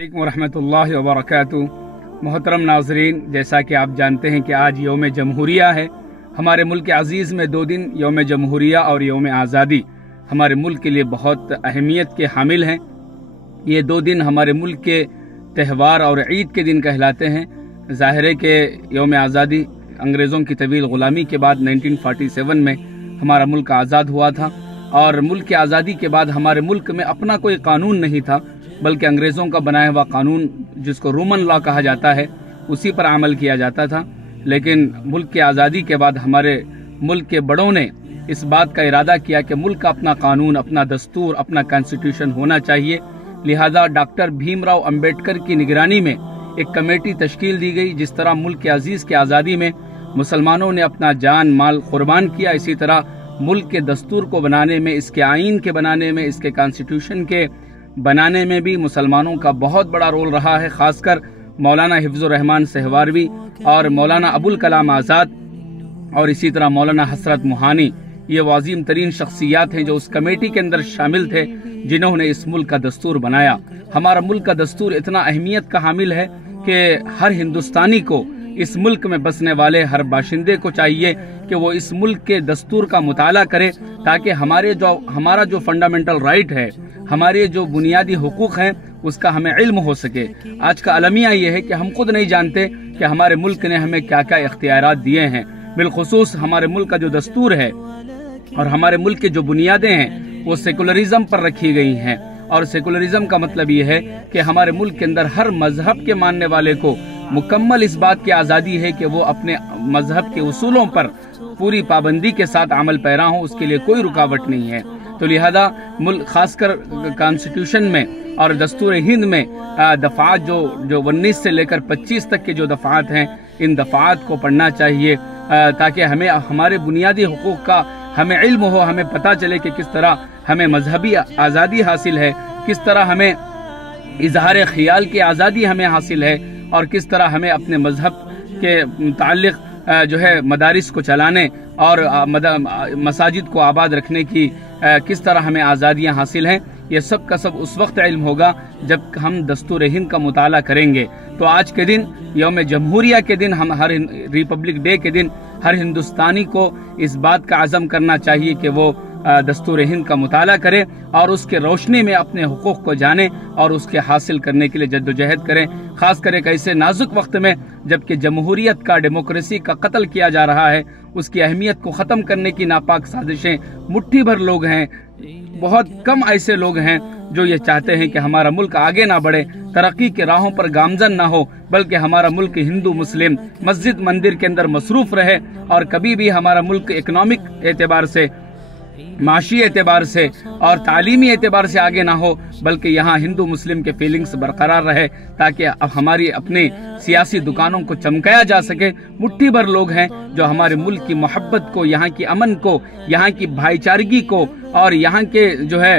अलैकुम वरहमतुल्लाहि वबरकातुहू। मोहतरम नाजरीन, जैसा कि आप जानते हैं कि आज यौम जमहूरिया है। हमारे मुल्क अज़ीज़ में 2 दिन यौम जमहूरिया और यौम आज़ादी हमारे मुल्क के लिए बहुत अहमियत के हामिल हैं। ये 2 दिन हमारे मुल्क के त्यौहार और ईद के दिन कहलाते हैं। ज़ाहिर है कि यौम आज़ादी अंग्रेज़ों की तवील ग़ुलामी के बाद 1947 में हमारा मुल्क आज़ाद हुआ था, और मुल्क की आज़ादी के बाद हमारे मुल्क में अपना कोई कानून नहीं था, बल्कि अंग्रेज़ों का बनाया हुआ कानून जिसको रोमन लॉ कहा जाता है उसी पर अमल किया जाता था। लेकिन मुल्क की आज़ादी के बाद हमारे मुल्क के बड़ों ने इस बात का इरादा किया कि मुल्क का अपना कानून, अपना दस्तूर, अपना कॉन्स्टिट्यूशन होना चाहिए। लिहाजा डॉक्टर भीमराव अंबेडकर की निगरानी में एक कमेटी तश्कील दी गई। जिस तरह मुल्क के अजीज़ की आज़ादी में मुसलमानों ने अपना जान माल कुर्बान किया, इसी तरह मुल्क के दस्तूर को बनाने में, इसके आइन के बनाने में, इसके कॉन्स्टिट्यूशन के बनाने में भी मुसलमानों का बहुत बड़ा रोल रहा है। खासकर मौलाना हिफ्ज़ुर रहमान सहवारवी और मौलाना अबुल कलाम आज़ाद और इसी तरह मौलाना हसरत मोहानी, ये वाज़ीम तरीन शख्सियात हैं जो उस कमेटी के अंदर शामिल थे जिन्होंने इस मुल्क का दस्तूर बनाया। हमारा मुल्क का दस्तूर इतना अहमियत का हामिल है कि हर हिंदुस्तानी को, इस मुल्क में बसने वाले हर बाशिंदे को चाहिए कि वो इस मुल्क के दस्तूर का मुताला करे, ताकि हमारा जो फंडामेंटल राइट है, हमारे जो बुनियादी हुकूक हैं, उसका हमें इल्म हो सके। आज का अलमिया ये है कि हम खुद नहीं जानते कि हमारे मुल्क ने हमें क्या क्या इख्तियारात दिए हैं। बिलखुसूस हमारे मुल्क का जो दस्तूर है और हमारे मुल्क की जो बुनियादें हैं वो सेकुलरिज्म पर रखी गई हैं। और सेकुलरिज्म का मतलब ये है कि हमारे मुल्क के अंदर हर मजहब के मानने वाले को मुकम्मल इस बात की आज़ादी है कि वो अपने मजहब के उसूलों पर पूरी पाबंदी के साथ अमल पैरा हो, उसके लिए कोई रुकावट नहीं है। तो लिहाजा मुल्क खासकर कॉन्स्टिट्यूशन में और दस्तूर हिंद में दफ़ात जो 19 से लेकर 25 तक के जो दफ़ात हैं, इन दफ़ात को पढ़ना चाहिए ताकि हमें हमारे बुनियादी हुकूक का हमें इल्म हो, हमें पता चले कि किस तरह हमें मजहबी आज़ादी हासिल है, किस तरह हमें इजहार ख्याल की आज़ादी हमें हासिल है, और किस तरह हमें अपने मजहब के मुताल्लिक़ जो है मदारिस को चलाने और मसाजिद को आबाद रखने की किस तरह हमें आज़ादियाँ हासिल हैं। ये सब का सब उस वक्त इल्म होगा जब हम दस्तूर हिंद का मुताला करेंगे। तो आज के दिन यौम जमहूरिया के दिन, हम हर रिपब्लिक डे के दिन हर हिंदुस्तानी को इस बात का अज़म करना चाहिए कि वो दस्तूर हिंद का मुताला करे और उसके रोशनी में अपने हुकूक को जाने और उसके हासिल करने के लिए जद्दोजहद करें। खास कर एक ऐसे नाजुक वक्त में जबकि जमहूरियत का, डेमोक्रेसी का कत्ल किया जा रहा है, उसकी अहमियत को ख़त्म करने की नापाक साजिशें, मुट्ठी भर लोग हैं, बहुत कम ऐसे लोग हैं जो ये चाहते हैं कि हमारा मुल्क आगे ना बढ़े, तरक्की के राहों पर गामजन ना हो, बल्कि हमारा मुल्क हिंदू मुस्लिम मस्जिद मंदिर के अंदर मसरूफ रहे और कभी भी हमारा मुल्क इकनॉमिक एतबार से, माशी एतबार से और तालीमी एतबार से आगे ना हो, बल्कि यहाँ हिंदू मुस्लिम के फीलिंग्स बरकरार रहे, ताकि अब हमारी अपने सियासी दुकानों को चमकाया जा सके। मुट्ठी भर लोग हैं जो हमारे मुल्क की मोहब्बत को, यहाँ की अमन को, यहाँ की भाईचारगी को और यहाँ के जो है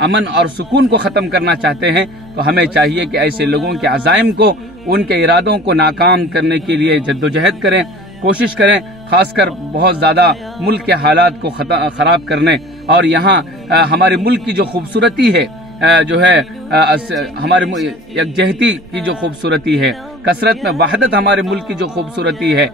अमन और सुकून को ख़त्म करना चाहते हैं। तो हमें चाहिए कि ऐसे लोगों के अज़ाइम को, उनके इरादों को नाकाम करने के लिए जद्दोजहद करें, कोशिश करें, खासकर बहुत ज़्यादा मुल्क के हालात को ख़राब करने और यहाँ हमारे मुल्क की जो खूबसूरती है, जो है हमारे यकजहती की जो खूबसूरती है, कसरत में वहदत हमारे मुल्क की जो खूबसूरती है,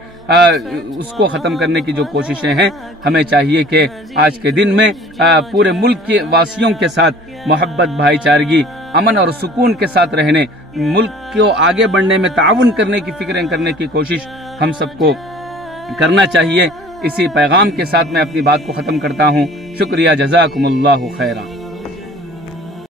उसको ख़त्म करने की जो कोशिशें हैं, हमें चाहिए कि आज के दिन में पूरे मुल्क के वासियों के साथ मोहब्बत, भाईचारगी, अमन और सुकून के साथ रहने, मुल्क को आगे बढ़ने में ताउन करने की फिक्रें करने की कोशिश हम सबको करना चाहिए। इसी पैगाम के साथ मैं अपनी बात को ख़त्म करता हूँ। शुक्रिया, जज़ाकुमुल्लाहु खैरा।